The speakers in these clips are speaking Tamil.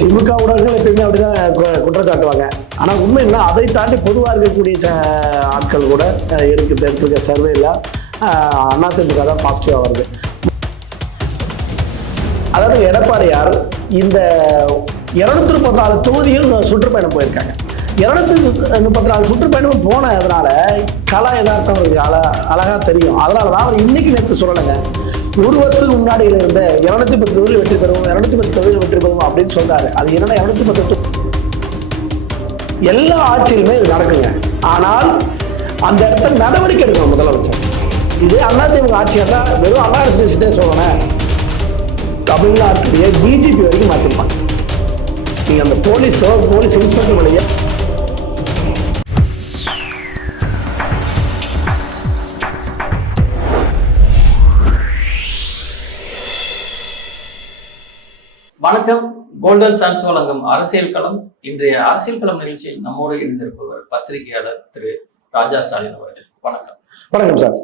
திமுக ஊடகங்கள் எப்பயுமே அப்படிதான் குற்றச்சாட்டுவாங்க. ஆனா உண்மை என்ன, அதை தாண்டி பொதுவாக இருக்கக்கூடிய ஆட்கள் கூட எடுத்துக்க சர்வேல அதிமுக தான் பாசிட்டிவா வருது. அதாவது எடப்பாடியார் இந்த 234 தொகுதியும் சுற்றுப்பயணம் போயிருக்காங்க. 234 சுற்றுப்பயணம் போனதுனால கலா யதார்த்தம் அவருக்கு அழகா தெரியும். அதனாலதான் அவர் இன்னைக்கு நேற்று சொல்லலைங்க, 1 வருஷத்துக்கு முன்னாடியில இருந்த 210 தொகுதியில் வெற்றி பெறுவோம், 210 தொகுதியில் வெற்றி பெறுவோம் அப்படின்னு சொல்றாரு. அது என்னன்னா 210 எல்லா ஆட்சியிலுமே இது நடக்குங்க. ஆனால் அந்த இடத்துல நடவடிக்கை எடுக்கணும் முதலமைச்சர். இது அதிமுக ஆட்சியாக தான் வெறும் அனாலிசிஸ்டே சொல்லணும், தமிழ்நாட்டுடைய டிஜிபி வரைக்கும் மாற்றிருப்பாங்க. நீங்க அந்த போலீஸ் இன்ஸ்பெக்டர் வழியா வணக்கம். கோல்டன் சன்ஸ் வழங்கும் அரசியல் களம். இன்றைய அரசியல் களம் நிகழ்ச்சியில் நம்மோடு இணைந்திருப்பவர் பத்திரிகையாளர் திரு ராஜா ஸ்டாலின் அவர்கள். வணக்கம். வணக்கம் சார்.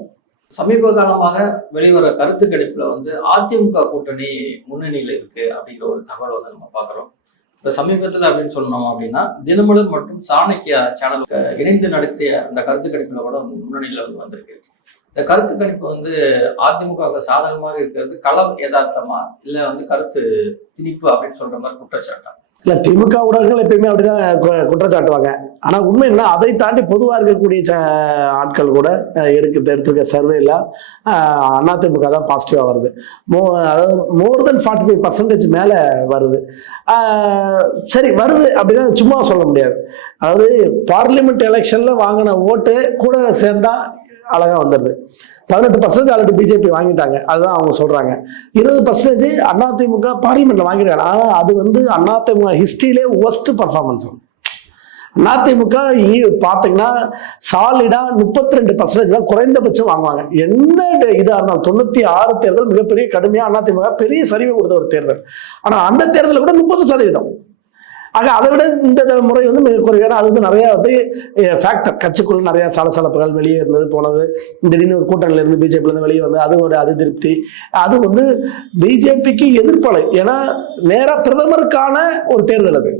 சமீப காலமாக வெளிவர கருத்து கணிப்புல அதிமுக கூட்டணி முன்னணியில இருக்கு அப்படிங்கிற ஒரு தகவல் நம்ம பார்க்கிறோம். இப்ப சமீபத்துல அப்படின்னு சொன்னோம் அப்படின்னா தினமலர் மற்றும் சாணக்கியா சேனல் இணைந்து நடத்திய அந்த கருத்து கணிப்புல கூட முன்னணியில வந்திருக்கு. இந்த கருத்து கணிப்பு அதிமுக சாதகமாக இருக்கிறது களம் யதார்த்தமா இல்ல கருத்து திணிப்பு அப்படின்னு சொல்ற மாதிரி குற்றச்சாட்டா? இல்ல, திமுக ஊடகங்கள் எப்பயுமே அப்படிதான் குற்றச்சாட்டுவாங்க. ஆனா உண்மை என்ன, அதை தாண்டி பொதுவாக இருக்கக்கூடிய ஆட்கள் கூட எடுத்துக்க சர்வேல அதிமுக தான் பாசிட்டிவா வருது. அதாவது மோர் தென் 45% மேல வருது. சரி, வருது அப்படின்னா சும்மா சொல்ல முடியாது. அதாவது பார்லிமெண்ட் எலெக்ஷன்ல வாங்கின ஓட்டு கூட சேர்ந்தா அழகா வந்துடுது. 18% ஆல்ரெடி பிஜேபி வாங்கிட்டாங்க, அதுதான் அவங்க சொல்றாங்க. 20% அதிமுக பார்லிமெண்ட்ல வாங்கிட்டாங்க. ஆனா அது அதிமுக ஹிஸ்டரியிலே ஒர்ஸ்ட் பர்ஃபார்மன்ஸ். அதிமுக பாத்தீங்கன்னா சாலிடா 32% தான் குறைந்தபட்சம் வாங்குவாங்க. என்ன இதா இருந்தாலும் 96 தேர்தல் மிகப்பெரிய கடுமையா அதிமுக பெரிய சரிவு கொடுத்த ஒரு தேர்தல். ஆனா அந்த தேர்தலில் கூட 30%. ஆக அதை விட இந்த முறை மிக குறைவான. அது நிறைய ஃபேக்டர், கட்சிக்குள்ள நிறைய சலசலப்புகள் வெளியே இருந்தது போனது. திடீர்னு ஒரு கூட்டணியில இருந்து பிஜேபியில இருந்து வெளியே வந்து அதோட அதிருப்தி, அது பிஜேபிக்கு எதிர்ப்பலை. ஏன்னா நேரா பிரதமருக்கான ஒரு தேர்தல் அது.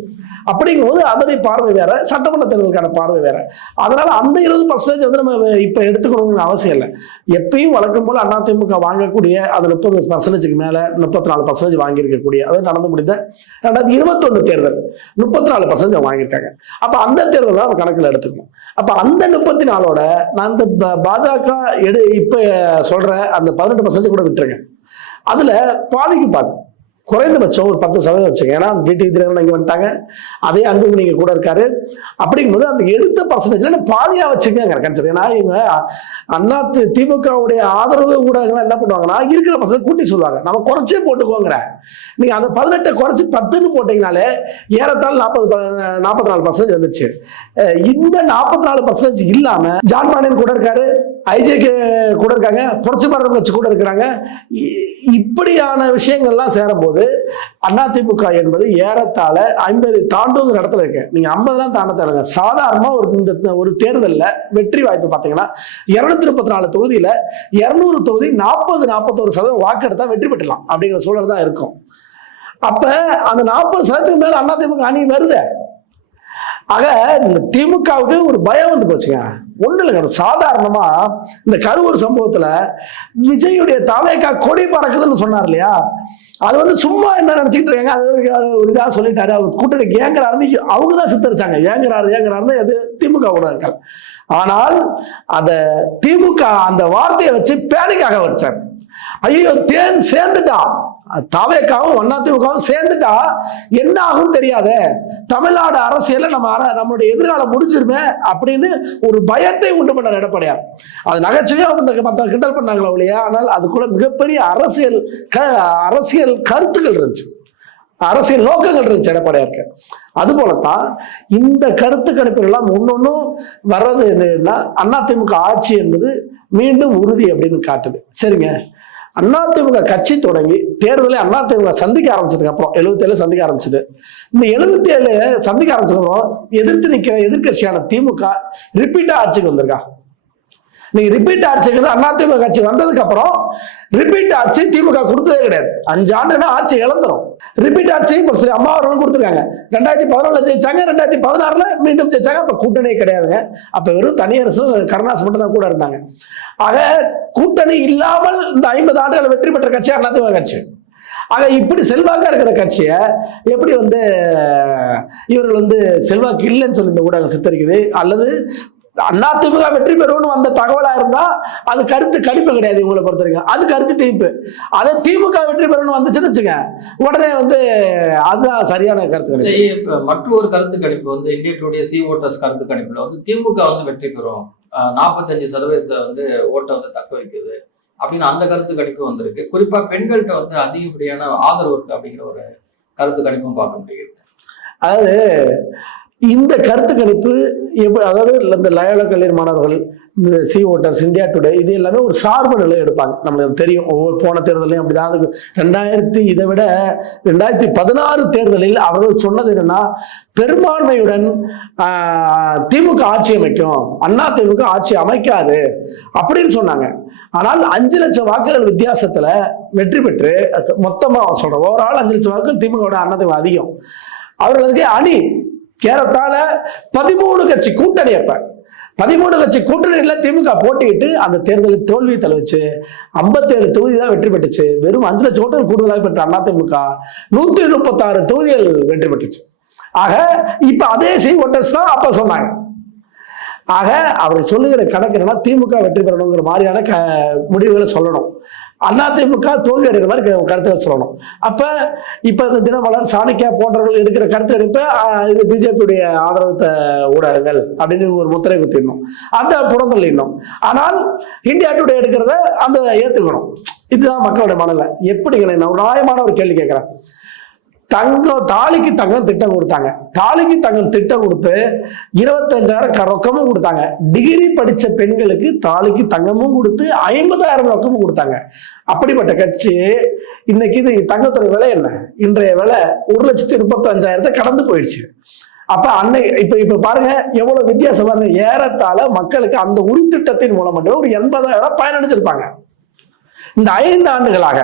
அப்படிங்கும்போது அதனுடைய பார்வை வேற, சட்டமன்ற தேர்தலுக்கான பார்வை வேற. அதனால அந்த 20% நம்ம இப்ப எடுத்துக்கணும்னு அவசியம் இல்லை. எப்பயும் வழக்கம் போல அதிமுக வாங்கக்கூடிய அது 30%க்கு மேல 34% வாங்கியிருக்கக்கூடிய, அதாவது நடந்து முடிந்த 2021 தேர்தல் 34% வாங்கியிருக்காங்க. அப்ப அந்த தேர்தல் தான் கணக்கில் எடுத்துக்கணும். அப்ப அந்த 34ஓட நான் அந்த பாஜக இப்ப சொல்ற அந்த 18% கூட விட்டுருங்க. அதுல பாதிக்கு பாதி குறைந்தபட்சம் ஒரு 10% வச்சுங்க. ஏன்னா டிடிவி தினகரன் இங்க வந்துட்டாங்க, அதே அன்புமணி நீங்க கூட இருக்காரு. அப்படிங்கும்போது அந்த எடுத்த பர்சன்டேஜ்ல பாதியா வச்சுக்கோங்க கன்சர். ஏன்னா இவங்க திமுகவுடைய ஆதரவு ஊடகங்கள் என்ன பண்ணுவாங்கன்னா இருக்கிற பர்சன்ட் கூட்டி சொல்லுவாங்க, நம்ம குறைச்சே போட்டுக்கோங்கிற. நீங்க அந்த 18 குறைச்சு 10ன்னு போட்டீங்கனாலே ஏறத்தாழ 44% வந்துச்சு. இந்த 44% இல்லாம ஜான்பாண்டியன் கூட இருக்காரு, ஐஜேகே கூட இருக்காங்க, புரட்சி பாரதம் கட்சி கூட இருக்கிறாங்க. இப்படியான விஷயங்கள்லாம் சேரும்போது அதிமுக என்பது ஏறத்தாழ 50 தாண்டுங்கிற இடத்துல இருக்கு. நீங்க 50 தாண்ட தேவைங்க. சாதாரணமா ஒரு தேர்தலில் வெற்றி வாய்ப்பு பார்த்தீங்கன்னா 234 தொகுதியில 200 தொகுதி 40-41% வாக்கு எடுத்தா வெற்றி பெற்றலாம் அப்படிங்கிற சூழல் தான் இருக்கும். அப்ப அந்த 40% மேல அதிமுக அணி வருது. ஆக இந்த திமுகவுக்கு ஒரு பயம் வந்து போச்சுங்க. ஒண்ணு இல்லைங்க, சாதாரணமா இந்த கரூர் சம்பவத்துல விஜயுடைய தலைக்கா கொடி பறக்குதுன்னு சொன்னார் இல்லையா, அது சும்மா என்ன நினைச்சுக்கிட்டு இருக்காங்க, அது ஒரு இதா சொல்லிட்டாரு. அவர் கூட்டணிக்கு ஏங்குறாருன்னு அவங்கதான் சித்தரிச்சாங்க. ஏங்குறாருன்னு எது திமுக ஊடகங்கள். ஆனால் அத திமுக அந்த வார்த்தையை வச்சு பேனிக்காக வச்சார். ஐயோ தேன் சேர்ந்துட்டா, தவேக்காவும் அதிமுகவும் சேர்ந்துட்டா என்ன ஆகும் தெரியாத, தமிழ்நாடு அரசியல நம்மளுடைய எதிர்காலம் முடிஞ்சிருமே அப்படின்னு ஒரு பயத்தை உண்டு பண்ணார் எடப்பாடியார். அது நகைச்சுவையா மற்ற கிண்டல் பண்ணாங்களா இல்லையா, ஆனால் அதுக்குள்ள மிகப்பெரிய அரசியல் கருத்துக்கள் இருந்துச்சு, அரசியல் நோக்கங்கள் இருந்துச்சு எடப்பாடியாருக்கு. அது போலத்தான் இந்த கருத்து கணிப்புகள் எல்லாம் ஒன்னொன்னும் வர்றது என்னன்னா அதிமுக ஆட்சி என்பது மீண்டும் உறுதி அப்படின்னு காட்டுது. சரிங்க, அதிமுக கட்சி தொடங்கி தேர்தலை அதிமுக சந்திக்க ஆரம்பிச்சதுக்கு அப்புறம் 77 சந்திக்க ஆரம்பிச்சது. இந்த 77 சந்திக்க ஆரம்பிச்சதுக்கு அப்புறம் எதிர்த்து நிற்கிற எதிர்கட்சியான திமுக ரிப்பீட்டா ஆட்சிக்கு வந்திருக்கா? நீங்க ரிப்பீட் ஆட்சிங்கிறது அதிமுக கட்சி வந்ததுக்கு அப்புறம் ரிப்பீட் ஆட்சி திமுக கொடுத்ததே கிடையாது. 5 ஆண்டுனா ஆட்சி இழந்துரும். ரிப்பீட் ஆட்சி இப்ப அம்மா அவர்கள் கொடுத்துருக்காங்க. 2014 ஜெயிச்சாங்க, 2016 மீண்டும் ஜெயிச்சாங்க. அப்ப கூட்டணியே கிடையாதுங்க. அப்ப வெறும் தனியரசு கருணாஸ் மட்டும் தான் கூட இருந்தாங்க. ஆக கூட்டணி இல்லாமல் இந்த 50 ஆண்டுகள் வெற்றி பெற்ற கட்சி அதிமுக கட்சி. ஆக இப்படி செல்வாக்கா இருக்கிற கட்சியை எப்படி இவர்கள் செல்வாக்கு இல்லைன்னு சொல்லி இந்த ஊடகம் சித்தரிக்குது. அல்லது அதிமுக வெற்றி பெறும்னு வந்த தகவலா இருந்தா அது கருத்து கணிப்பு கிடையாது. இவங்களை பொறுத்த வரைக்கும் அது கருத்து தீர்ப்பு. அதே திமுக வெற்றி பெறும்னு வந்துச்சுன்னு வச்சுங்க, உடனே அதுதான் சரியான கருத்து கணிப்பு. மற்றொரு கருத்து கணிப்பு இந்தியா டுடே சி ஓட்டர்ஸ் கருத்து கணிப்புல திமுக வெற்றி பெறும், 45% ஓட்டை தக்க வைக்குது அப்படின்னு அந்த கருத்து கணிப்பு வந்திருக்கு. குறிப்பா பெண்கள்கிட்ட அதிகப்படியான ஆதரவு இருக்கு அப்படிங்கிற ஒரு கருத்து கணிப்பும் பார்க்க முடியுது. அதாவது இந்த கருத்து கணிப்பு அதாவது இந்த லயோலா கல்லூரி மாணவர்கள், இந்த சி ஓட்டர்ஸ், இந்தியா டுடே, இது எல்லாமே ஒரு சார்பு நிலை எடுப்பாங்க. நம்மளுக்கு தெரியும் ஒவ்வொரு போன தேர்தலையும் அப்படிதான். இதை விட 2016 தேர்தலில் அவர்கள் சொன்னது என்னன்னா, பெரும்பான்மையுடன் திமுக ஆட்சி அமைக்கும், அதிமுக ஆட்சி அமைக்காது அப்படின்னு சொன்னாங்க. ஆனால் 5 லட்சம் வாக்குகள் வித்தியாசத்துல வெற்றி பெற்று மொத்தமா சொல்றேன், ஓவரால் 5 லட்சம் வாக்குகள் திமுக அதிமுக அதிகம். அவர்களுக்கு அணி ஏறத்தாழ 13 கட்சி கூட்டணி. அப்ப 13 கட்சி கூட்டணியில திமுக போட்டியிட்டு அந்த தேர்தலில் தோல்வி தழுவிச்சு 57 தொகுதி தான் வெற்றி பெற்றுச்சு. வெறும் 5 லட்சம் ஓட்டுகள் கூடுதலாக பெற்ற அதிமுக 136 தொகுதிகள் வெற்றி பெற்றுச்சு. ஆக இப்ப அதே சி ஓட்டர்ஸ் தான் அப்ப சொன்னாங்க. ஆக அவர்கள் சொல்லுகிற கணக்கு என்னன்னா, திமுக வெற்றி பெறணுங்கிற மாதிரியான முடிவுகளை சொல்லணும், அதிமுக தோல்வி அடைகிற மாதிரி கருத்துக்கள் சொல்லணும். அப்ப இப்ப இந்த தினமலர், சாணக்கியா போன்றவர்கள் எடுக்கிற கருத்து எடுப்ப இது பிஜேபியுடைய ஆதரவு ஊடகங்கள் அப்படின்னு ஒரு முத்திரை குத்திடணும், அந்த புறந்தள்ளிடணும். ஆனால் இந்தியா டுடே எடுக்கிறத அந்த ஏத்துக்கணும். இதுதான் மக்களுடைய மனநிலை. எப்படிங்க? நான் நியாயமான ஒரு கேள்வி கேட்கிறேன். தாலிக்கு தங்கம் திட்டம் கொடுத்தாங்க. தாலிக்கு தங்கம் திட்டம் கொடுத்து 25,000 ரொக்கமும் கொடுத்தாங்க. டிகிரி படிச்ச பெண்களுக்கு தாலிக்கு தங்கமும் கொடுத்து 50,000 ரொக்கமும் கொடுத்தாங்க. அப்படிப்பட்ட கட்சி இன்னைக்கு இது தங்கத்தோட விலை என்ன? இன்றைய விலை 1,35,000 கடந்து போயிடுச்சு. அப்ப இப்ப பாருங்க எவ்வளவு வித்தியாசம் பாருங்க. ஏறத்தாழ மக்களுக்கு அந்த ஒரு திட்டத்தின் மூலம் மட்டும் ஒரு 80,000 பயனடைச்சிருப்பாங்க. இந்த 5 ஆண்டுகளாக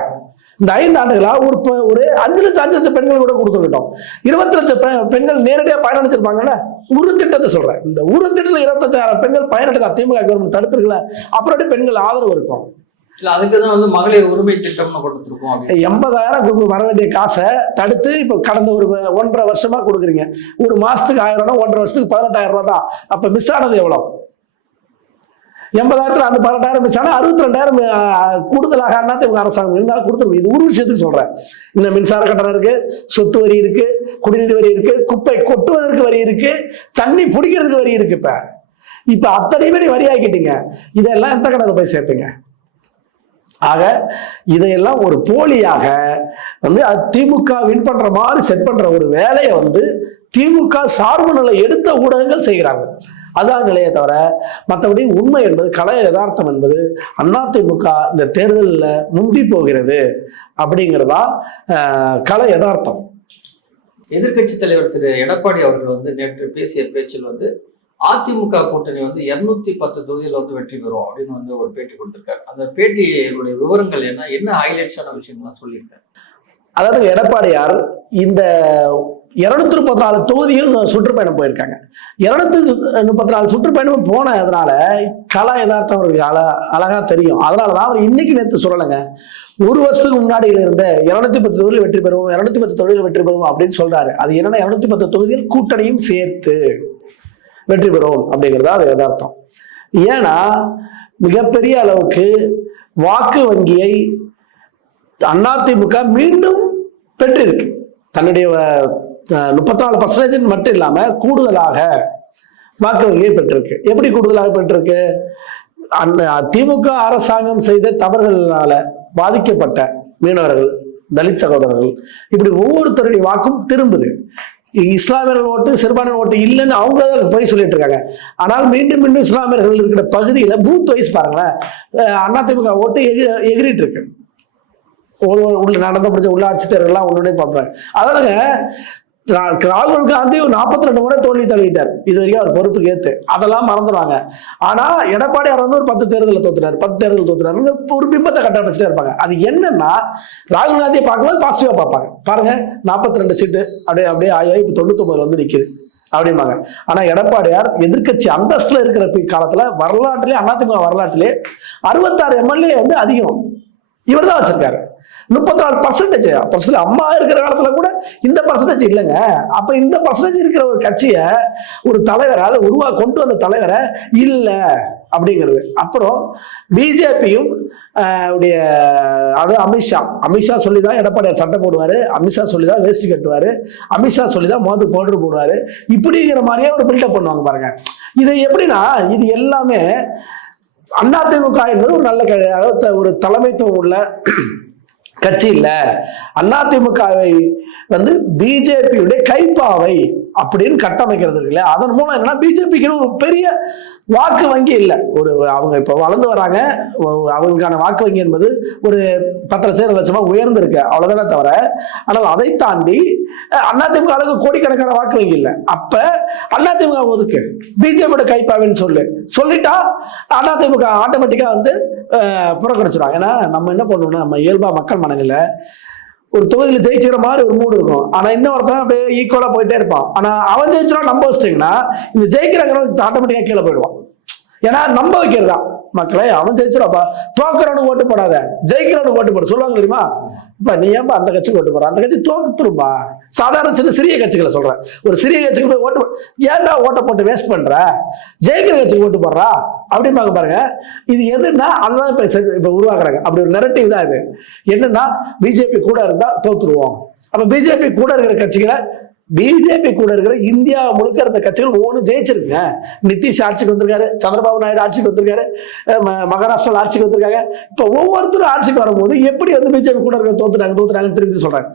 ஒரு 5 லட்சம் பெண்கள் கூட கொடுத்துக்கிட்டோம். 20 லட்சம் பெண்கள் நேரடியாக பயனடைச்சிருப்பாங்கல்ல. ஒரு திட்டத்தை சொல்றேன். இந்த ஒரு திட்டத்தில் 25,000 பெண்கள் பயனடைந்தா திமுக கவர்மெண்ட் தடுத்துருக்கல, அப்புறம் பெண்கள் ஆதரவு இருக்கும். அதுக்குதான் மகளிர் உரிமை திட்டம்னு கொடுத்துருக்கோம். 80,000 வர வேண்டிய காசை தடுத்து இப்ப கடந்த ஒரு 1.5 வருஷமா கொடுக்குறீங்க. ஒரு மாசத்துக்கு 1000 ரூபாய், 1.5 வருஷத்துக்கு 18,000 ரூபாய் தான். அப்ப மிஸ் ஆனது எவ்வளவு? 80,000 அந்த 18,000 மிஸ் ஆனா 62,000 கூடுதலாக அதிமுக அரசாங்கம் இருந்தாலும் கொடுத்துருக்கும். இது ஒரு விஷயத்துக்கு சொல்றேன். இந்த மின்சார கட்டணம் இருக்கு, சொத்து வரி இருக்கு, குடிநீர் வரி இருக்கு, குப்பை கொட்டுவதற்கு வரி இருக்கு, தண்ணி பிடிக்கிறதுக்கு வரி இருக்கு. இப்ப அத்தனையுமே நீ வரி ஆக்கிட்டீங்க. இதெல்லாம் எந்த கணக்கு போய் சேர்த்துங்க? ஆக இதையெல்லாம் ஒரு போலியாக திமுக வின் பண்ற மாதிரி செட் பண்ற ஒரு வேலையை திமுக சார்பு நிலை எடுத்த ஊடகங்கள் செய்கிறாங்க. அதான் நிலையை தவிர மற்றபடி உண்மை என்பது, கலை யதார்த்தம் என்பது அதிமுக இந்த தேர்தலில் முந்தி போகிறது அப்படிங்கிறதா கலை யதார்த்தம். எதிர்கட்சி தலைவர் திரு எடப்பாடி அவர்கள் நேற்று பேசிய பேச்சில் அதிமுக கூட்டணி 210 தொகுதியில் வெற்றி பெறும் அப்படின்னு ஒரு பேட்டி கொடுத்திருக்காரு. அந்த பேட்டியுடைய விவரங்கள் என்ன ஹைலைட்ஸான விஷயங்கள்லாம் சொல்லியிருக்காரு. அதாவது எடப்பாடியார் இந்த 234 தொகுதியும் சுற்றுப்பயணம் போயிருக்காங்க. 234 சுற்றுப்பயணம் போனதுனால கலா யதார்த்தம் அவருக்கு அழகா தெரியும். அதனாலதான் அவர் இன்னைக்கு நேற்று சொல்லலைங்க. ஒரு வருஷத்துக்கு முன்னாடியில இருந்த 210 தொகுதியில் வெற்றி பெறுவோம், 210 தொகுதியில் வெற்றி பெறுவோம் அப்படின்னு சொல்றாரு. அது என்னன்னா 210 தொகுதியில் கூட்டணியும் சேர்த்து வெற்றி பெறும் அப்படிங்கிறதா அது யதார்த்தம். ஏன்னா மிகப்பெரிய அளவுக்கு வாக்கு வங்கியை அதிமுக மீண்டும் பெற்றிருக்கு. தன்னுடைய 34% மட்டும் இல்லாம கூடுதலாக வாக்கு வங்கியை பெற்றிருக்கு. எப்படி கூடுதலாக பெற்றிருக்கு? திமுக அரசாங்கம் செய்த தவறுகளால பாதிக்கப்பட்ட மீனவர்கள், தலித் சகோதரர்கள், இப்படி ஒவ்வொருத்தருடைய வாக்கும் திரும்புது. இஸ்லாமியர்கள் ஓட்டு, சிறுபான்மையினர் ஓட்டு இல்லைன்னு அவங்க தான் போய் சொல்லிட்டு இருக்காங்க. ஆனால் மீண்டும் மீண்டும் இஸ்லாமியர்கள் இருக்கிற பகுதியில பூத் வைஸ் பாருங்களேன், அதிமுக ஓட்டு எகிரிட்டு இருக்கு. உள்ள நடந்த முடிஞ்ச உள்ளாட்சி தேர்தலாம் ஒன்றுனே பார்ப்பேன். அதாவதுங்க ராகுல் காந்தி ஒரு 42 முறை தோல்வி தழுவிட்டார் இது வரைக்கும் அவர் பொறுப்புக்கு ஏத்து, அதெல்லாம் மறந்துடுவாங்க. ஆனா எடப்பாடியார் வந்து ஒரு 10 தேர்தலில் தோத்துறாரு, 10 தேர்தல் தோத்துறாரு, ஒரு பிம்பத்தை கட்டமைச்சுட்டே இருப்பாங்க. அது என்னன்னா ராகுல் காந்தியை பார்க்கும்போது பாசிட்டிவா பார்ப்பாங்க. பாருங்க 42 சீட்டு அப்படியே அப்படியே ஆகி இப்ப 99 வந்து நிக்குது அப்படிம்பாங்க. ஆனா எடப்பாடியார் எதிர்க்கட்சி அந்தஸ்துல இருக்கிற காலத்துல வரலாற்றிலே அதிமுக வரலாற்றிலே 66 எம்எல்ஏ வந்து அதிகம் இவர் தான் வச்சிருக்காரு. 34%. அம்மா இருக்கிற காலத்துல கூட இந்த பர்சன்டேஜ் இல்லைங்க. அப்ப இந்த பர்சன்டேஜ் இருக்கிற ஒரு கட்சியை, ஒரு தலைவரை, அதை கொண்டு வந்த தலைவரை இல்ல அப்படிங்கிறது. அப்புறம் பிஜேபியும் அமித்ஷா சொல்லிதான் எடப்பாடியார் சட்டை போடுவாரு, அமித்ஷா சொல்லிதான் வேஷ்டி கட்டுவாரு, அமித்ஷா சொல்லிதான் மோது பவுடர் போடுவாரு, இப்படிங்கிற மாதிரியே ஒரு பில்டப் பண்ணுவாங்க பாருங்க. இது எப்படின்னா இது எல்லாமே அதிமுக என்பது ஒரு நல்ல, அதாவது ஒரு தலைமைத்துவம் உள்ள கட்சி இல்ல, அதிமுகவை வந்து பிஜேபியுடைய கைப்பாவை அப்படின்னு கட்டமைக்கிறது இருக்குல்ல. அதன் மூலம் என்ன, பிஜேபிக்கு ஒரு பெரிய வாக்கு வங்கி இல்லை. அவங்க இப்ப வளர்ந்து வராங்க, அவங்களுக்கான வாக்கு வங்கி என்பது ஒரு 10 லட்சமா உயர்ந்திருக்கு, அவ்வளவுதானே தவிர. ஆனால் அதை தாண்டி அதிமுக அளவுக்கு கோடிக்கணக்கான வாக்கு வங்கி இல்லை. அப்ப அதிமுக ஒதுக்கு, பிஜேபியோட கைப்பாவின்னு சொல்லிட்டா அதிமுக ஆட்டோமேட்டிக்கா வந்து புறக்கணிச்சிடும். ஏன்னா நம்ம என்ன பண்ணணும்னா, நம்ம இயல்பா மக்கள் மனநில ஒரு தொகுதியில் ஜெயிச்சுக்கிற மாதிரி ஒரு மூடு இருக்கும். ஆனா இன்னொருத்தன் அப்படியே ஈக்குவலா போயிட்டே இருப்பான். ஆனா அவன் ஜெயிச்சா நம்ப வச்சிட்டீங்கன்னா இந்த ஜெயிக்கிறாங்க ஆட்டோமேட்டிக்கா கீழே போயிடுவான். ஏன்னா நம்ப வைக்கிறதா மக்களை, அவன் ஜெயிச்சிடாப்பா, தோக்குறவனுக்கு ஓட்டு போடாத, ஜெயிக்கிறவனுக்கு ஓட்டு போட சொல்லுவாங்க தெரியுமா. இப்ப நீ ஏன்பா அந்த கட்சிக்கு ஓட்டு போற, அந்த கட்சி தோக்குத்துரும்பா. சாதாரண சிறிய கட்சிகளை சொல்றேன், ஒரு சிறிய கட்சிக்கு போய் ஓட்டு ஏன்டா ஓட்ட போட்டு வேஸ்ட் பண்ற, ஜெயிக்கிற கட்சிக்கு ஓட்டு போடுறா அப்படின்னு பாருங்க. இது எதுன்னா அதுதான் இப்ப உருவாக்குறாங்க. அப்படி ஒரு நெரட்டிவ் தான் இது. என்னன்னா பிஜேபி கூட இருந்தா தோத்துருவோம். அப்ப பிஜேபி கூட இருக்கிற கட்சிகளை, பிஜேபி கூட இருக்கிற இந்தியா முழுக்க இருந்த கட்சிகள் ஒவ்வொன்று ஜெயிச்சிருக்குங்க. நிதிஷ் ஆட்சிக்கு வந்திருக்காரு, சந்திரபாபு நாயுடு ஆட்சிக்கு வந்திருக்காரு, மகாராஷ்டிராவில் ஆட்சிக்கு வந்திருக்காங்க. இப்ப ஒவ்வொருத்தரும் ஆட்சிக்கு வரும்போது எப்படி வந்து பிஜேபி கூட இருக்கிற தோத்துறாங்க திருப்பி சொல்றாங்க.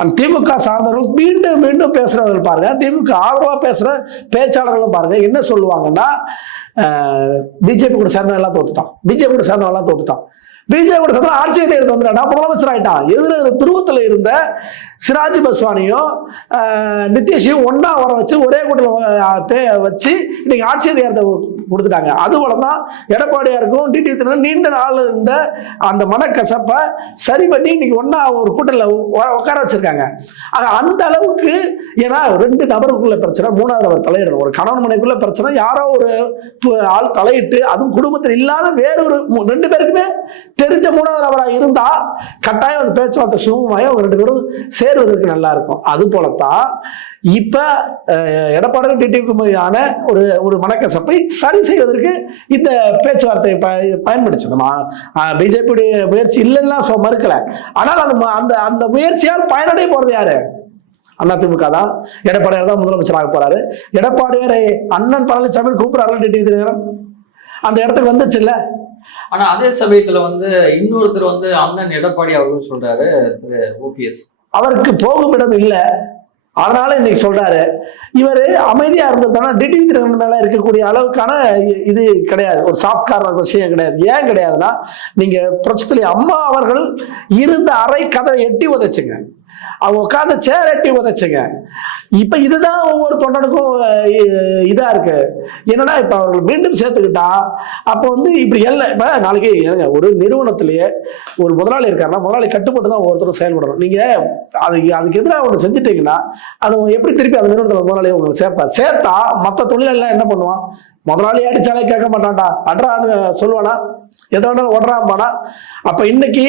அந்த திமுக சார்ந்தவர்கள் மீண்டும் மீண்டும் பேசுறவர்கள் பாருங்க, திமுக ஆதரவா பேசுற பேச்சாளர்களும் பாருங்க என்ன சொல்லுவாங்கன்னா, பிஜேபி கூட சேர்ந்தவங்க எல்லாம் தோத்துட்டான், பிஜேபி கூட சேர்ந்தவங்க எல்லாம் தோத்துட்டான், பிஜேபி கூட சேர்ந்த ஆட்சியை தேர்தல் வந்துட்டான், முதலமைச்சர் ஆயிட்டான். துருவத்தில் இருந்த சிராஜ் பஸ்வானியும் நிதிஷையும் ஒன்னா வர வச்சு ஒரே கூட்டத்தில் வச்சு இன்னைக்கு ஆட்சி அதிகாரத்தை கொடுத்துட்டாங்க. அது போலதான் எடப்பாடியாருக்கும் டிடி நீண்ட நாள் இருந்த அந்த மனக்கசப்பை சரி பண்ணி இன்னைக்கு ஒன்னா ஒரு கூட்டத்தில் உட்கார வச்சிருக்காங்க. அந்த அளவுக்கு, ஏன்னா 2 நபருக்குள்ள பிரச்சனை, 3வது நபர் தலையிடணும். ஒரு கணவன் மனைவிக்குள்ள பிரச்சனை, யாரோ ஒரு ஆள் தலையிட்டு, அதுவும் குடும்பத்தில் இல்லாத வேறொரு 2 பேருக்குமே தெரிஞ்ச 3வது நபராக இருந்தா கட்டாயம் அந்த பேச்சுவார்த்தை சுமூகமாக அவங்க 2 பேரும் சேருவதற்கு நல்லா இருக்கும். அது போலத்தான் இப்ப எடப்பாடி டிடிவிக்குமான ஒரு மனக்கசப்பை சரி செய்வதற்கு இந்த பேச்சுவார்த்தையை பயன்படுத்தி பிஜேபியுடைய முயற்சி இல்லைன்னா மறுக்கல. ஆனால் அந்த முயற்சியால் பயனடைய போறது யாரு? அதிமுக தான். எடப்பாடியார் தான் முதலமைச்சராக போறாரு. எடப்பாடியாரை அண்ணன் பழனிசாமி கூப்பிடுறாரு டிடிவி தினகரன், அந்த இடத்துக்கு வந்துச்சு இல்ல. ஆனா அதே சமயத்துல வந்து இன்னொருத்தர் வந்து அண்ணன் எடப்பாடி அவர்கள் சொல்றாரு, திரு ஓபிஎஸ் அவருக்கு போகும் இடம் இல்லை, அதனால இன்னைக்கு சொல்றாரு. இவரு அமைதியா இருந்ததுனா டிடிவி தினகரன் மேல இருக்கக்கூடிய அளவுக்கான இது கிடையாது, ஒரு சாஃப்ட் கார்னர் விஷயம் கிடையாது. ஏன் கிடையாதுன்னா, நீங்க புரட்சித்தலைவி அம்மா அவர்கள் இருந்த அறை கதவை எட்டி உதைச்சுங்க, அவங்க உட்கார்ந்த சேர் எட்டி உதைச்சுங்க. இப்ப இதுதான் ஒவ்வொரு தொண்டனுக்கும் இதா இருக்கு. என்னன்னா இப்ப அவர்கள் மீண்டும் சேர்த்துக்கிட்டா அப்ப வந்து இப்படி எல்லாம் இப்ப நாளைக்கு ஒரு நிறுவனத்திலேயே ஒரு முதலாளி இருக்காருன்னா முதலாளி கட்டுப்பட்டு தான் ஒவ்வொருத்தரும் செயல்படணும். நீங்க அதுக்கு எதிராக ஒன்று செஞ்சுட்டீங்கன்னா அது எப்படி திருப்பி அந்த நிறுவனத்தில் முதலாளியை உங்களுக்கு சேர்த்தா மற்ற தொழிலெல்லாம் என்ன பண்ணுவான்? முதலாளி அடிச்சாலே கேட்க மாட்டான்டா, அட்ரான்னு சொல்லுவானா, எதோ ஒடுறான்பானா. அப்ப இன்னைக்கு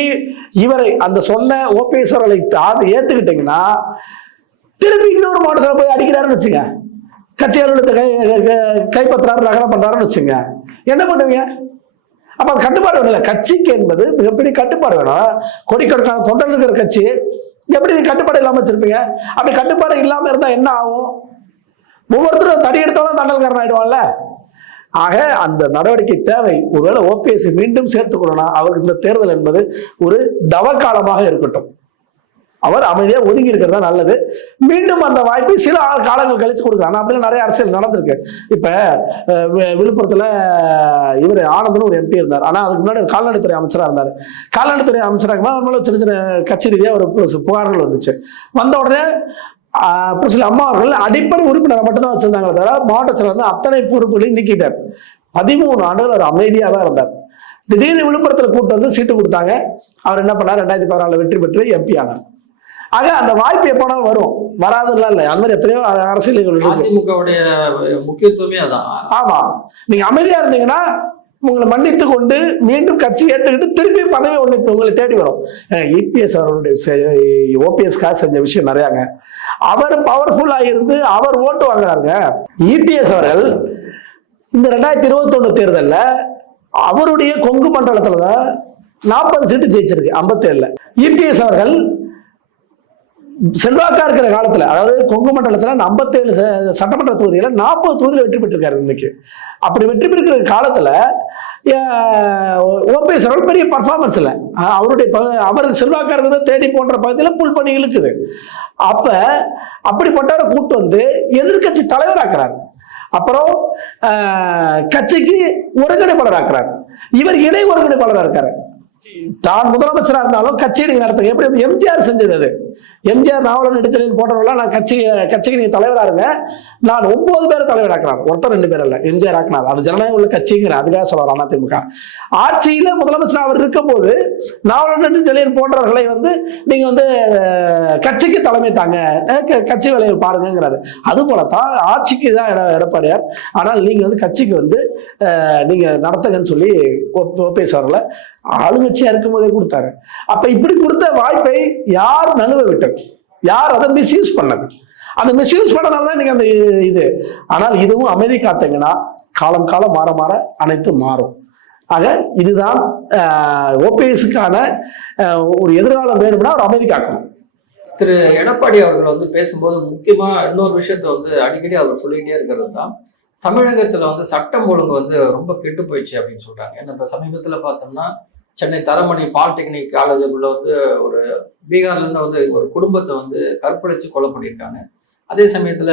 இவரை அந்த சொன்ன ஓபிஎஸ் அவர்களை ஏத்துக்கிட்டீங்கன்னா திருப்பி இன்னொரு மாவட்டத்தில் போய் அடிக்கிறாருன்னு வச்சுங்க, கட்சி அலுவலகத்தை கைப்பற்றாரு, நகரம் பண்றாருன்னு வச்சுங்க, என்ன பண்ணுவீங்க? அப்ப அது கட்டுப்பாடு வேணும் இல்லை, கட்சிக்கு என்பது மிகப்பெரிய கட்டுப்பாடு வேணும். கோடிக்கணக்கான தொண்டர்கள் இருக்கிற கட்சி எப்படி கட்டுப்பாடு இல்லாம வச்சிருப்பீங்க? அப்படி கட்டுப்பாடு இல்லாம இருந்தா என்ன ஆகும்? ஒவ்வொருத்தரும் தடி எடுத்தாலும் தண்டல்காரன் ஆயிடுவான்ல. ஆக அந்த நடவடிக்கை தேவை. ஒருவேளை ஓபிஎஸ் மீண்டும் சேர்த்துக்கணும்னா அவருக்கு இந்த தேர்தல் என்பது ஒரு தவக்காலமாக இருக்கட்டும், அவர் அமைதியா ஒதுங்கி இருக்கிறதா நல்லது. மீண்டும் அந்த வாய்ப்பை சில காலங்கள் கழிச்சு கொடுக்கலாம். அப்படின்னு நிறைய அரசியல் நடந்திருக்கு. இப்ப விழுப்புரத்துல இவர் ஆனந்தன் ஒரு எம்பி இருந்தார், ஆனா அதுக்கு முன்னாடி கால்நடைத்துறை அமைச்சரா இருந்தார். கால்நடைத்துறை அமைச்சராக அவர் மேல சின்ன சின்ன கட்சி ரீதியா ஒரு புகார்கள் வந்துச்சு. வந்த உடனே புரட்சியாளர் அம்மா அவர்கள் அடிப்படை உறுப்பினரை மட்டும்தான் வச்சிருந்தாங்களே தவிர மாவட்ட செயலர் அத்தனை பொறுப்புகளையும் நீக்கிட்டார். 13 ஆண்டுகள் அவர் அமைதியாக தான் இருந்தார். திடீர்னு விழுப்புரத்தில் கூட்டு வந்து சீட்டு கொடுத்தாங்க. அவர் என்ன பண்ணார், 2014 வெற்றி பெற்று எம்பி ஆனார். ஆக அந்த வாய்ப்பு எப்போனாலும் வரும், வராதுலாம் இல்லை. அந்த மாதிரி எத்தனையோ அரசியல்கள் அதிமுகவுடைய முக்கியத்துவமே அதான். ஆமா, நீங்க அமைதியா இருந்தீங்கன்னா உங்களை மன்னித்து கொண்டு மீண்டும் கட்சி ஏற்றுக்கிட்டு திருப்பி பதவி ஒன்று உங்களை தேடி வரும். இபிஎஸ் அவருடைய ஓபிஎஸ்காக செஞ்ச விஷயம் நிறையாங்க. அவர் பவர்ஃபுல்லா இருந்து அவர் ஓட்டு வாங்குறாருங்க. இபிஎஸ் அவர்கள் இந்த 2021 தேர்தலில் அவருடைய கொங்கு மண்டலத்துல தான் 40 சீட்டு ஜெயிச்சிருக்கு 57. இபிஎஸ் அவர்கள் செல்வாக்கா இருக்கிற காலத்துல, அதாவது கொங்கு மண்டலத்துல 57 சட்டமன்ற தொகுதியில 40 தொகுதியில் வெற்றி பெற்றிருக்காரு இன்னைக்கு. அப்படி வெற்றி பெற்றிருக்கிற காலத்துல ஓபிஎஸ் அவர்கள் பெரிய பர்ஃபார்மன்ஸ் இல்லை. அவர் செல்வாக்கா இருக்கிறத தேடி போன்ற பகுதியில் புல் பண்ணி இழுக்குது. அப்ப அப்படிப்பட்டவரை கூட்டு வந்து எதிர்கட்சி தலைவராக்குறாரு. அப்புறம் கட்சிக்கு ஒருங்கிணைப்பாளர் ஆக்குறாரு. இவர் இணை ஒருங்கிணைப்பாளராக இருக்காரு. தான் முதலமைச்சராக இருந்தாலும் கட்சியை நீங்க நடத்துங்க. எப்படி எம்ஜிஆர் செஞ்சது? அது எம்ஜிஆர் நாவலன் நெடுஞ்செழியன் போன்றவர்களாம் நான் கட்சிக்கு நீங்க தலைவராக இருங்க, நான் 9 பேரை தலைவராக்குறாரு. ஒருத்தர் 2 பேர் இல்லை, எம்ஜிஆர் ஆக்கினார். அது ஜனநாயகம் உள்ள கட்சிங்கிற அதுக்காக சொல்றாரு. அதிமுக ஆட்சியில முதலமைச்சர் அவர் இருக்கும் போது நாவலன் நெடுஞ்செழியன் போன்றவர்களை வந்து நீங்க வந்து கட்சிக்கு தலைமை தாங்க, கட்சி வேலையை பாருங்கிறாரு. அது போலத்தான் ஆட்சிக்கு தான் எடப்பாடியார். ஆனால் நீங்க வந்து கட்சிக்கு வந்து நீங்க நடத்துங்கன்னு சொல்லி ஓபிஎஸ் அவர்களை ஆளுங்கட்சியா இருக்கும் போதே கொடுத்தாரு. அப்ப இப்படி கொடுத்த வாய்ப்பை யார் நழுவ விட்டது? யார் அதை மிஸ்யூஸ் பண்ணது? அந்த மிஸ்யூஸ் பண்ணனால்தான் நீங்க அந்த இது. ஆனால் இதுவும் அமைதி காத்தீங்கன்னா காலம் காலம் மாற மாற அனைத்தும் மாறும். ஆக இதுதான் ஓபிஎஸ்க்கான ஒரு எதிர்காலம் வேணும்னா அவர் அமைதி காக்கணும். திரு எடப்பாடி அவர்கள் வந்து பேசும்போது முக்கியமா இன்னொரு விஷயத்த வந்து அடிக்கடி அவர் சொல்லிக்கிட்டே இருக்கிறது தான், தமிழகத்துல வந்து சட்டம் ஒழுங்கு வந்து ரொம்ப கெட்டு போயிடுச்சு அப்படின்னு சொல்றாங்க. ஏன்னா இப்ப சமீபத்துல பார்த்தோம்னா சென்னை தரமணி பாலிடெக்னிக் காலேஜுக்குள்ள வந்து ஒரு பீகார்ல இருந்து வந்து ஒரு குடும்பத்தை வந்து கற்பழிச்சு கொலை பண்ணியிருக்காங்க. அதே சமயத்துல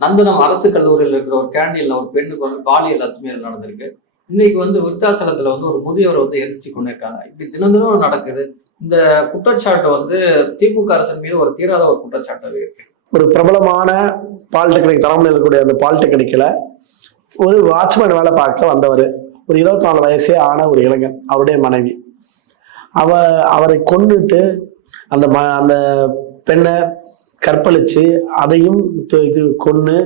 நந்தனம் அரசு கல்லூரியில் இருக்கிற ஒரு கேண்டீன்ல ஒரு பெண்ணுக்கு வந்து பாலியல் அத்துமீறல் நடந்திருக்கு. இன்னைக்கு வந்து விருத்தாச்சலத்துல வந்து ஒரு முதியவரை வந்து எரிச்சு கொண்டு இருக்காங்க. இப்படி தினம் தினம் நடக்குது. இந்த குற்றச்சாட்டு வந்து திமுக அரசின் மீது ஒரு தீராத ஒரு குற்றச்சாட்டாகவே இருக்கு. ஒரு பிரபலமான பாலிடெக்னிக் தரமணியில் இருக்கக்கூடிய அந்த பாலிடெக்னிக்கில் ஒரு வாட்ச்மேன் வேலை பார்க்க வந்தவர், ஒரு 24 வயசே ஆன ஒரு இளைஞன், அவருடைய மனைவி. அவரை கொண்டுட்டு அந்த பெண்ணை கற்பழிச்சு அதையும் கொன்று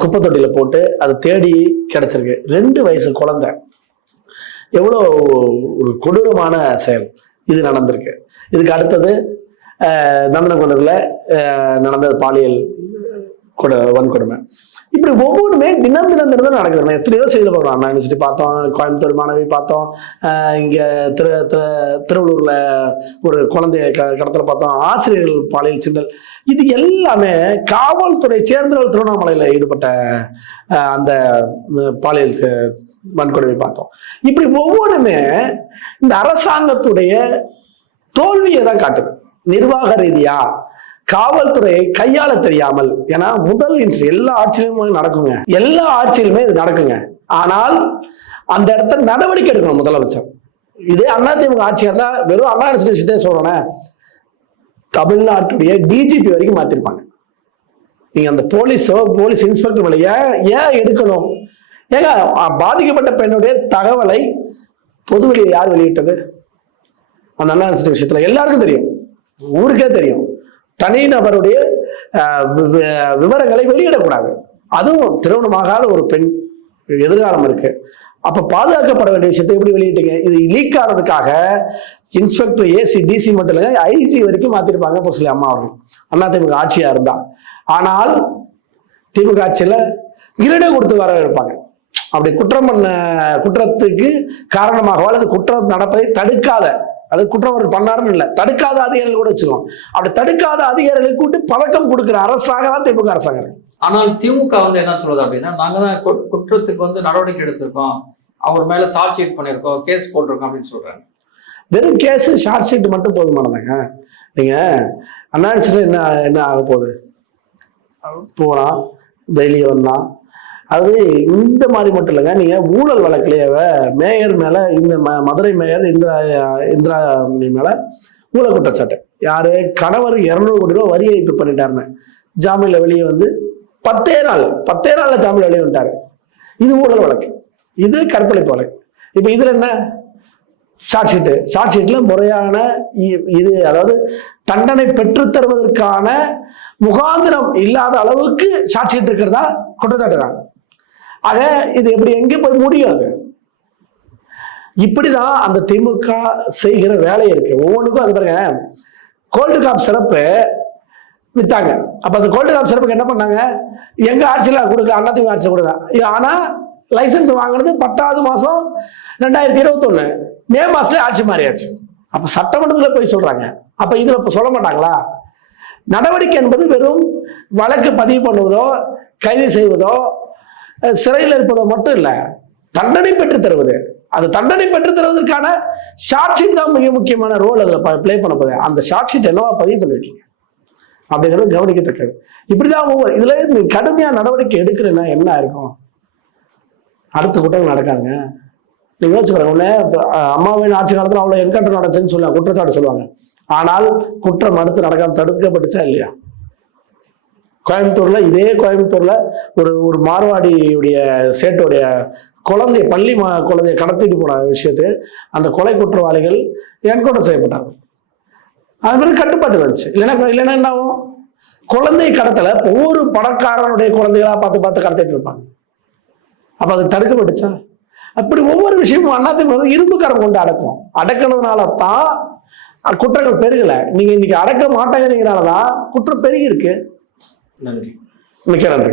குப்பை தொட்டியில் போட்டு அதை தேடி கிடைச்சிருக்கு. 2 வயசு குழந்தை. எவ்வளோ ஒரு கொடூரமான செயல் இது நடந்திருக்கு. இதுக்கு அடுத்தது நந்தனகுண்டத்தில் நடந்த பாலியல் வன்கொடுமை. இப்படி ஒவ்வொன்றுமே தினம் நடக்குது. எத்தனையோ செய்தியில் பார்க்கலாம். அண்ணா யூனிவர்சிட்டி பார்த்தோம், கோயம்புத்தூர் மாணவி பார்த்தோம், இங்கே திருவள்ளூர்ல ஒரு குழந்தைய கடத்தல பார்த்தோம், ஆசிரியர்கள் பாலியல் சீண்டல். இது எல்லாமே காவல்துறை சேர்ந்தவர்கள் திருவண்ணாமலையில் ஈடுபட்ட அந்த பாலியல் வன்கொடுமை பார்த்தோம். இப்படி ஒவ்வொன்றுமே இந்த அரசாங்கத்துடைய தோல்வியை தான் காட்டுது. நிர்வாக ரீதியா காவல்துறையை கையாள தெரியாமல். ஏன்னா முதல் எல்லா ஆட்சியிலுமே நடக்குங்க, எல்லா ஆட்சியிலுமே இது நடக்குங்க. ஆனால் அந்த இடத்துல நடவடிக்கை எடுக்கணும் முதலமைச்சர். இதே அதிமுக ஆட்சியா இருந்தா வெறும் அண்ணா யூனிவர்சிட்டி விஷயத்தே சொல்றேன், தமிழ்நாட்டுடைய டிஜிபி வரைக்கும் மாத்திருப்பாங்க. நீங்க அந்த போலீஸ் இன்ஸ்பெக்டர் மேல ஏன் எடுக்கணும்? ஏங்க பாதிக்கப்பட்ட பெண்ணுடைய தகவலை பொதுவெளியை யார் வெளியிட்டது? அந்த அண்ணா யூனிவர்சிட்டி விஷயத்துல எல்லாருக்கும் தெரியும், ஊருக்கே தெரியும். தனிநபருடைய விவரங்களை வெளியிடக்கூடாது. அதுவும் திருமணமாகாத ஒரு பெண் எதிர்காலம் இருக்கு. அப்ப பாதுகாக்கப்பட வேண்டிய விஷயத்தை எப்படி வெளியிட்டீங்க? இது லீக் ஆனதுக்காக இன்ஸ்பெக்டர் ஏசி டிசி மட்டும் இல்லைங்க, ஐஜி வரைக்கும் மாத்திருப்பாங்க புரட்சியாளர் அம்மா அவர்கள் அதிமுக ஆட்சியா இருந்தா. ஆனால் திமுக ஆட்சியில கிரீடம் கொடுத்து வர வைப்பாங்க. அப்படி குற்றத்துக்கு காரணமாக அல்லது குற்றம் நடப்பதை தடுக்காத, அது குற்றம் பண்ணாருன்னு இல்லை, தடுக்காத அதிகாரிகள் கூட வச்சுக்கோம். அப்படி தடுக்காத அதிகாரிகளை கூட்டு பதக்கம் கொடுக்கிற அரசாக தான் திமுக அரசாங்கம் இருக்கு. ஆனால் திமுக வந்து என்ன சொல்லுது அப்படின்னா, நாங்க தான் குற்றத்துக்கு வந்து நடவடிக்கை எடுத்திருக்கோம், அவர் மேல சார்ஜ் ஷீட் பண்ணியிருக்கோம், கேஸ் போட்டிருக்கோம் அப்படின்னு சொல்றாங்க. வெறும் கேஸ் ஷார்ட் ஷீட் மட்டும் போதுமானதாங்க? நீங்க அண்ணா யூனிவர்சிட்டியில் என்ன ஆக போகுது? போனா வெளியே வந்தான். அது இந்த மாதிரி மட்டும் இல்லைங்க, நீங்க ஊழல் வழக்கிலேயே மேயர் மேல இந்த மதுரை மேயர் இந்திரா மேல ஊழல் குற்றச்சாட்டு. யாரு? கணவர் 200 கோடி ரூபாய் வரி ஏய்ப்பு பண்ணிட்டாருன்னு ஜாமீன்ல வெளியே வந்து 10 நாள்ல ஜாமீன்ல வெளியே வந்துட்டாரு. இது ஊழல் வழக்கு, இது கற்பழிப்பு வழக்கு. இப்ப இதுல என்ன? ஷார்ட் ஷீட்ல முறையான இது, அதாவது தண்டனை பெற்றுத் தருவதற்கான முகாந்திரம் இல்லாத அளவுக்கு ஷார்ட் ஷீட் இருக்கிறதா குற்றச்சாட்டுறாங்க. ஆக இது எப்படி எங்க போய் முடியும்? அது இப்படிதான் அந்த திமுக செய்கிற வேலை இருக்கு. ஒவ்வொன்றுக்கும் அது பாருங்க, கோல்டு காப் சிறப்பு வித்தாங்க. அப்ப அந்த கோல்டு காப் சிறப்புக்கு என்ன பண்ணாங்க? எங்க ஆட்சியில கொடுக்கல, அதிமுக ஆட்சியில் கொடுக்கல. ஆனா லைசன்ஸ் வாங்கினது 10வது மாசம் 2021 மே மாசத்துல ஆட்சி மாறியாச்சு. அப்ப சட்டமன்றத்துல போய் சொல்றாங்க. அப்ப இதுல இப்ப சொல்ல மாட்டாங்களா? நடவடிக்கை என்பது வெறும் வழக்கு பதிவு பண்ணுவதோ, கைது செய்வதோ, சிறையில் இருப்பதோ மட்டும் இல்ல, தண்டனை பெற்று தருவது. அது தண்டனை பெற்று தருவதற்கான ஷார்ட் ஷீட் தான் மிக முக்கியமான ரோல் அதுல பிளே பண்ண போகுது. அந்த ஷார்ட் ஷீட் என்னவா பதிவு பண்ணிருக்கீங்க அப்படிங்கிறது கவனிக்கத்தக்கது. இப்படிதான் ஒவ்வொரு இதுல நீ கடுமையா நடவடிக்கை எடுக்கிறேன்னா என்ன இருக்கும்? அடுத்த குற்றங்கள் நடக்காதுங்க. நீங்க யோசிச்சு பாருங்க. உடனே அம்மாவின் ஆட்சி காலத்துல அவ்வளவு என்கவுண்டர் நடந்துச்சுன்னு சொல்லுவாங்க, குற்றச்சாட்டு சொல்லுவாங்க. ஆனால் குற்றம் அடுத்து நடக்காம தடுக்கப்பட்டுச்சா இல்லையா? கோயம்புத்தூர்ல, இதே கோயம்புத்தூர்ல ஒரு மார்வாடியுடைய சேட்டுடைய குழந்தைய, பள்ளி குழந்தைய கடத்திட்டு போன விஷயத்து அந்த கொலை குற்றவாளிகள் என்கவுண்டர் செய்யப்பட்டாங்க. அது மாதிரி கட்டுப்பாட்டு வந்துச்சு. இல்லைன்னா என்ன ஆகும்? குழந்தை கடத்தல ஒவ்வொரு பணக்காரனுடைய குழந்தைகளா பார்த்து கடத்திட்டு இருப்பாங்க. அப்ப அது தடுக்கப்பட்டுச்சா? அப்படி ஒவ்வொரு விஷயமும் அதிமுக இரும்புக்கரம் கொண்டு அடக்கினதுனால தான் குற்றங்கள் பெருகல. நீங்க இன்னைக்கு அடக்க மாட்டேங்கிறீங்கனாலதான் குற்றம் பெருகி இருக்கு. நன்றி. மிக்க நன்றி.